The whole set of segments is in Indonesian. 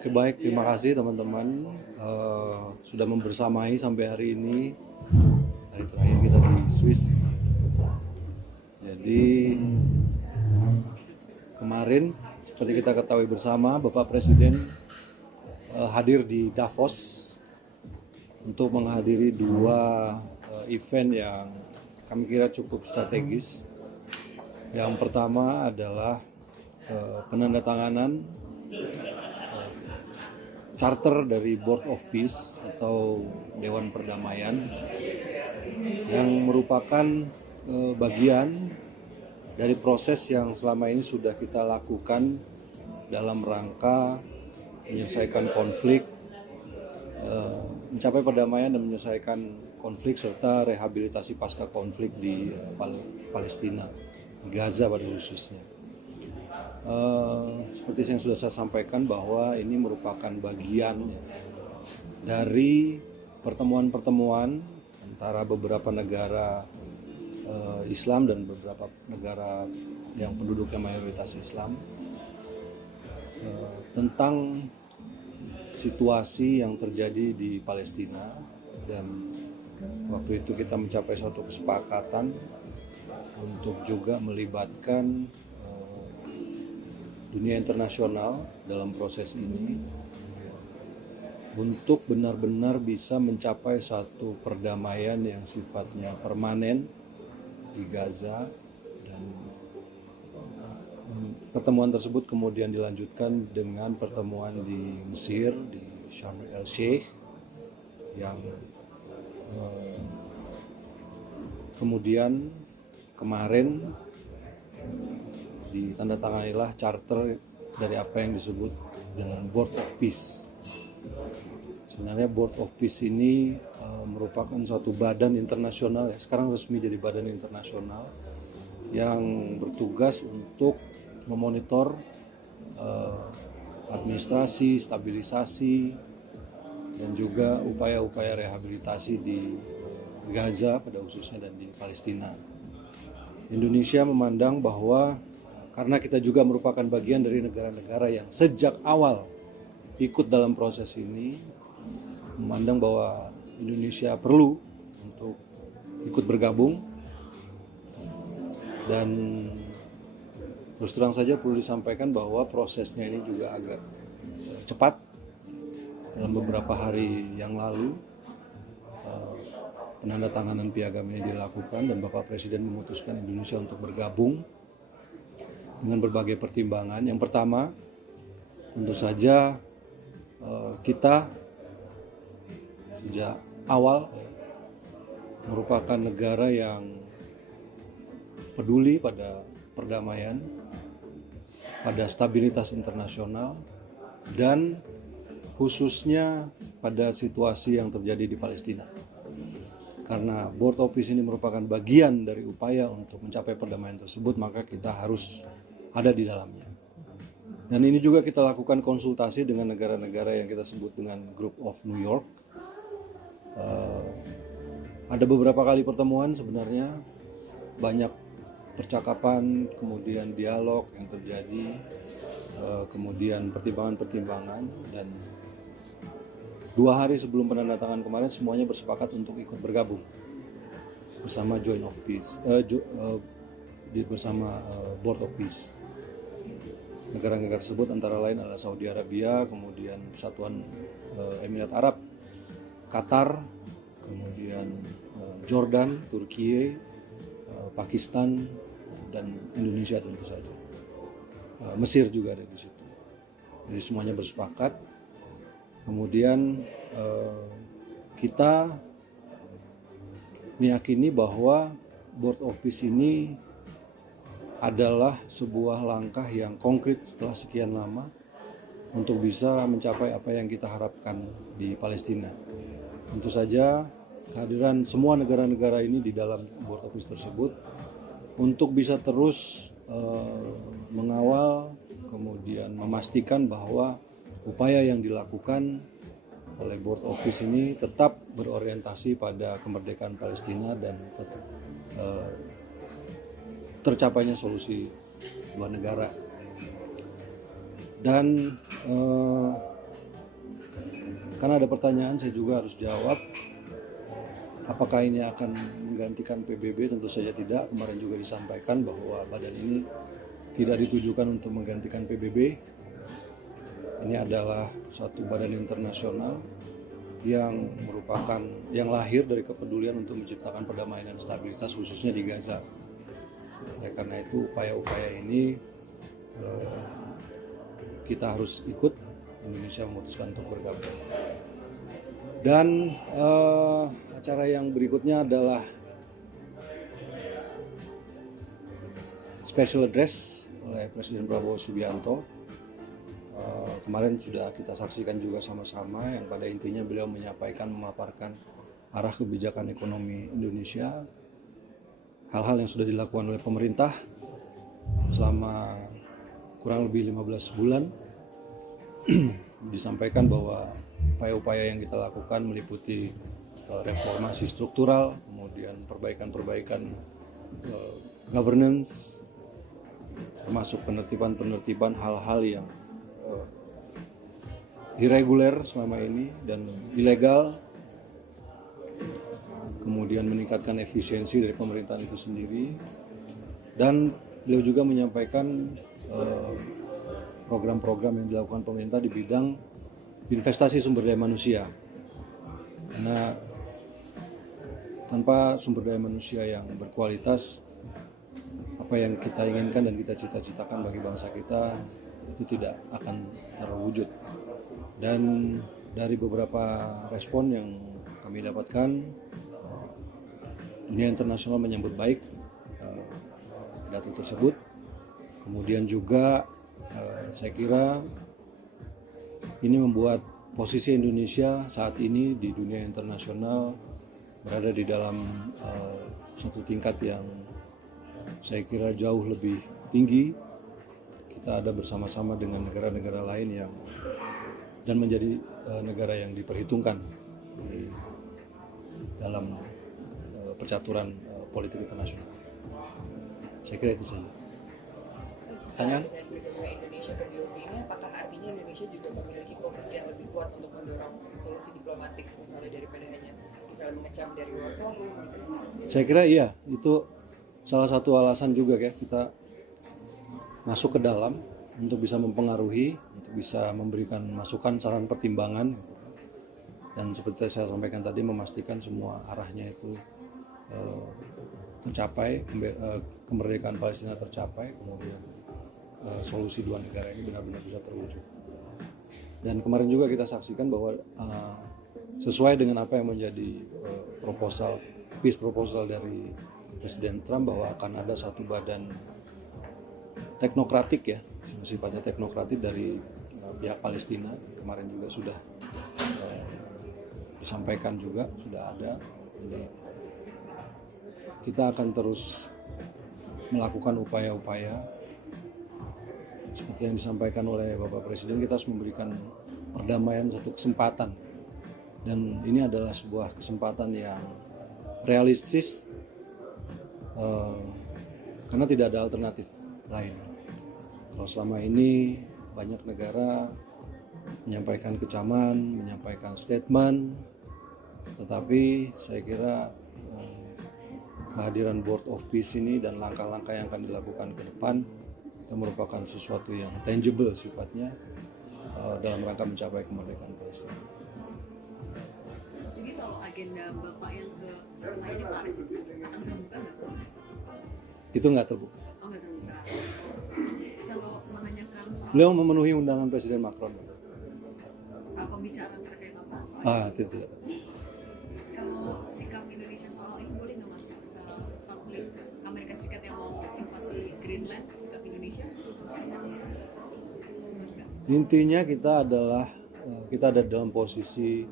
Oke, baik, terima kasih teman-teman sudah membersamai sampai hari ini, hari terakhir kita di Swiss. Jadi kemarin seperti kita ketahui bersama, Bapak Presiden hadir di Davos untuk menghadiri dua event yang kami kira cukup strategis. Yang pertama adalah penandatanganan charter dari Board of Peace atau Dewan Perdamaian yang merupakan bagian dari proses yang selama ini sudah kita lakukan dalam rangka menyelesaikan konflik, mencapai perdamaian dan menyelesaikan konflik serta rehabilitasi pasca konflik di Palestina, di Gaza pada khususnya. Seperti yang sudah saya sampaikan bahwa ini merupakan bagian dari pertemuan-pertemuan antara beberapa negara Islam dan beberapa negara yang penduduknya mayoritas Islam tentang situasi yang terjadi di Palestina, dan waktu itu kita mencapai suatu kesepakatan untuk juga melibatkan dunia internasional dalam proses ini untuk benar-benar bisa mencapai satu perdamaian yang sifatnya permanen di Gaza. Dan pertemuan tersebut kemudian dilanjutkan dengan pertemuan di Mesir, di Sharm el Sheikh, yang kemudian kemarin ditandatanganilah charter dari apa yang disebut dengan Board of Peace. Sebenarnya Board of Peace ini merupakan suatu badan internasional, ya, sekarang resmi jadi badan internasional yang bertugas untuk memonitor administrasi, stabilisasi, dan juga upaya-upaya rehabilitasi di Gaza pada khususnya dan di Palestina. Indonesia memandang bahwa karena kita juga merupakan bagian dari negara-negara yang sejak awal ikut dalam proses ini, memandang bahwa Indonesia perlu untuk ikut bergabung. Dan terus terang saja perlu disampaikan bahwa prosesnya ini juga agak cepat. Dalam beberapa hari yang lalu penandatanganan piagam ini dilakukan dan Bapak Presiden memutuskan Indonesia untuk bergabung dengan berbagai pertimbangan. Yang pertama, tentu saja kita sejak awal merupakan negara yang peduli pada perdamaian, pada stabilitas internasional, dan khususnya pada situasi yang terjadi di Palestina. Karena Board of Peace ini merupakan bagian dari upaya untuk mencapai perdamaian tersebut, maka kita harus ada di dalamnya. Dan ini juga kita lakukan konsultasi dengan negara-negara yang kita sebut dengan Group of New York. Ada beberapa kali pertemuan, sebenarnya banyak percakapan, kemudian dialog yang terjadi, kemudian pertimbangan-pertimbangan, dan 2 hari sebelum penandatanganan kemarin semuanya bersepakat untuk ikut bergabung bersama Joint of Peace, bersama Board of Peace. Negara-negara tersebut antara lain adalah Saudi Arabia, kemudian Persatuan Emirat Arab, Qatar, kemudian Jordan, Turki, Pakistan, dan Indonesia tentu saja. Mesir juga ada di situ. Jadi semuanya bersepakat. Kemudian kita meyakini bahwa Board of Peace ini adalah sebuah langkah yang konkret setelah sekian lama untuk bisa mencapai apa yang kita harapkan di Palestina. Tentu saja kehadiran semua negara-negara ini di dalam Board of Peace tersebut untuk bisa terus mengawal, kemudian memastikan bahwa upaya yang dilakukan oleh Board of Peace ini tetap berorientasi pada kemerdekaan Palestina dan tercapainya solusi dua negara. Dan Karena ada pertanyaan saya juga harus jawab, apakah ini akan menggantikan PBB? Tentu saja tidak. Kemarin juga disampaikan bahwa badan ini tidak ditujukan untuk menggantikan PBB. Ini adalah suatu badan internasional yang merupakan yang lahir dari kepedulian untuk menciptakan perdamaian dan stabilitas khususnya di Gaza. Karena itu upaya-upaya ini kita harus ikut. Indonesia memutuskan untuk bergabung. Dan acara yang berikutnya adalah special address oleh Presiden Prabowo Subianto. Kemarin sudah kita saksikan juga sama-sama, yang pada intinya beliau menyampaikan, memaparkan arah kebijakan ekonomi Indonesia, hal-hal yang sudah dilakukan oleh pemerintah selama kurang lebih 15 bulan. Disampaikan bahwa upaya-upaya yang kita lakukan meliputi reformasi struktural, kemudian perbaikan-perbaikan governance, termasuk penertiban hal-hal yang irreguler selama ini dan ilegal, kemudian meningkatkan efisiensi dari pemerintahan itu sendiri. Dan beliau juga menyampaikan program-program yang dilakukan pemerintah di bidang investasi sumber daya manusia. Karena tanpa sumber daya manusia yang berkualitas, apa yang kita inginkan dan kita cita-citakan bagi bangsa kita itu tidak akan terwujud. Dan dari beberapa respon yang kami dapatkan, dunia internasional menyambut baik pidato tersebut. Kemudian juga saya kira ini membuat posisi Indonesia saat ini di dunia internasional berada di dalam satu tingkat yang saya kira jauh lebih tinggi. Kita ada bersama-sama dengan negara-negara lain yang dan menjadi negara yang diperhitungkan di dalam percaturan politik internasional. Saya kira itu saja. Pertanyaan? Dengan bergabungnya Indonesia ke BOP ini, apakah artinya Indonesia juga memiliki posisi yang lebih kuat untuk mendorong solusi diplomatik, misalnya daripada hanya misalnya mengecam dari luar forum gitu? Saya kira iya, itu salah satu alasan juga ya kita masuk ke dalam untuk bisa mempengaruhi, untuk bisa memberikan masukan, saran, pertimbangan, dan seperti saya sampaikan tadi, memastikan semua arahnya itu tercapai, kemerdekaan Palestina tercapai, kemudian solusi dua negara ini benar-benar bisa terwujud. Dan kemarin juga kita saksikan bahwa sesuai dengan apa yang menjadi peace proposal dari Presiden Trump, bahwa akan ada satu badan teknokratik ya, sifatnya teknokratik dari pihak Palestina. Kemarin juga sudah disampaikan juga, sudah ada. Jadi kita akan terus melakukan upaya-upaya seperti yang disampaikan oleh Bapak Presiden. Kita harus memberikan perdamaian satu kesempatan, dan ini adalah sebuah kesempatan yang realistis karena tidak ada alternatif lain. Kalau selama ini banyak negara menyampaikan kecaman, menyampaikan statement, tetapi saya kira kehadiran Board of Peace ini dan langkah-langkah yang akan dilakukan ke depan itu merupakan sesuatu yang tangible sifatnya dalam rangka mencapai kemerdekaan Palestina. Mas Yugi, kalau agenda Bapak yang ke setelah ini Paris itu akan terbuka nggak Mas? Itu nggak terbuka. Oh, nggak terbuka. Kalau menanyakan soal Beliau memenuhi undangan Presiden Macron. pembicaraan terkait apa? Tidak. Kalau sikap Indonesia soal ini boleh nggak Mas? Konflik Amerika Serikat yang mau invasi Greenland, sikap Indonesia? Intinya kita ada dalam posisi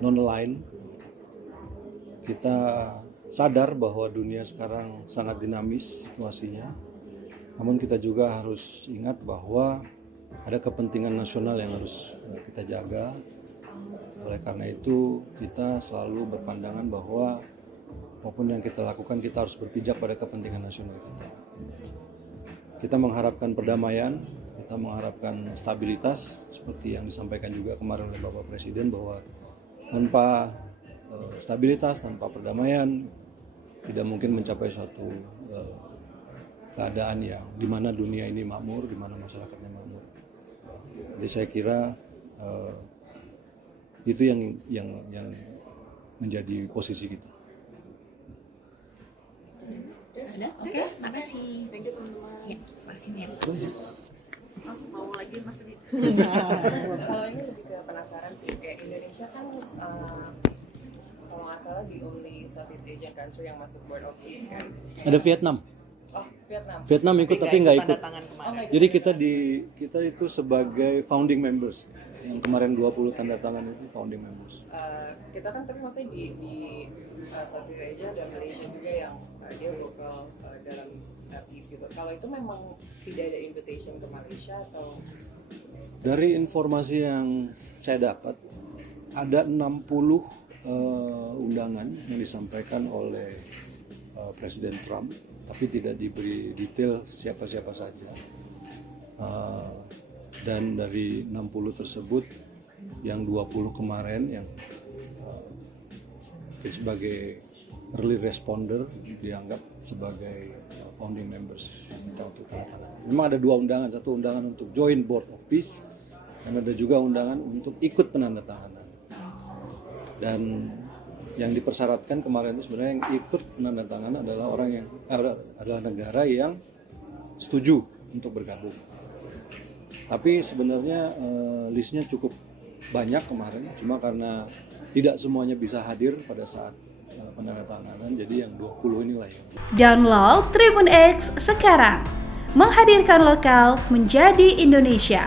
non-aligned. Kita sadar bahwa dunia sekarang sangat dinamis situasinya, namun kita juga harus ingat bahwa ada kepentingan nasional yang harus kita jaga. Oleh karena itu kita selalu berpandangan bahwa apapun yang kita lakukan, kita harus berpijak pada kepentingan nasional kita. Kita mengharapkan perdamaian, kita mengharapkan stabilitas seperti yang disampaikan juga kemarin oleh Bapak Presiden bahwa tanpa stabilitas, tanpa perdamaian tidak mungkin mencapai suatu keadaan yang di mana dunia ini makmur, di mana masyarakatnya makmur. Jadi saya kira itu yang menjadi posisi kita. Sudah? Oke, makasih. Thank you teman-teman. Ya, makasih nih. Mau lagi Mas Udi? Kalau ini lebih ke penasaran sih, kayak Indonesia kan kalau nggak salah the only Southeast Asian country yang masuk Board of Peace kan. Ada Vietnam. Oh, Vietnam. Vietnam ikut tapi nggak ikut. Oh, nggak ikut. Jadi kita itu sebagai founding members. Yang kemarin 20 tanda tangan itu founding members. Kita kan tapi maksudnya di Southeast Asia ada Malaysia juga yang dia lokal dalam peace gitu. Kalau itu memang tidak ada invitation ke Malaysia atau? Dari informasi yang saya dapat ada 60 undangan yang disampaikan oleh Presiden Trump, tapi tidak diberi detail siapa-siapa saja. Dan dari 60 tersebut yang 20 kemarin yang sebagai early responder dianggap sebagai founding members kita untuk tanda tangan. Memang ada 2 undangan, satu undangan untuk join Board of Peace dan ada juga undangan untuk ikut penandatanganan. Dan yang dipersyaratkan kemarin itu sebenarnya yang ikut penandatanganan adalah adalah negara yang setuju untuk bergabung. Tapi sebenarnya listnya cukup banyak kemarin, cuma karena tidak semuanya bisa hadir pada saat penandatanganan, jadi yang 20 inilah yang. Download Tribun X sekarang, menghadirkan lokal menjadi Indonesia.